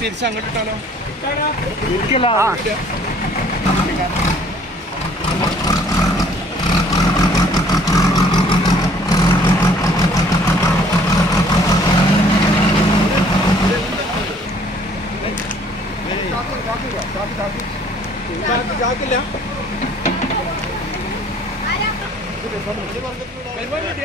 തിരിച്ചങ്ങോട്ടിട്ടാലോ ചാക്കില്ല പരിപാടി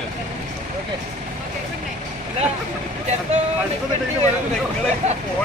Okay. Okay, good night.